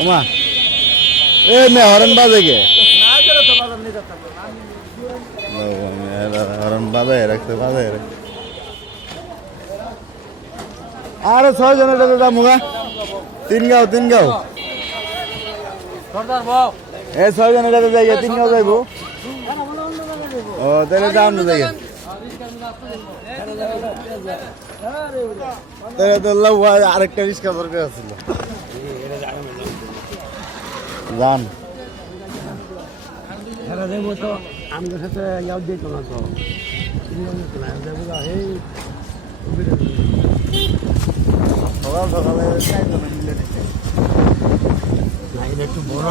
ওমা এ মে হরন বাজে গে হরন বাজে রাখতে বাজে আরে 6 জনের দাদা মুগা তিন গাও এ 6 জনের দাদা যাই 3 গাও যাইবো ও তাহলে দাম না যাই তাহলে তো লাউ আরেকটা রিস্কা দরকার ছিল জান খেলা দেবো তো আমাদের সাথে ইয়াও দিত না তো সকালে 4 জন মিলে একটু বড়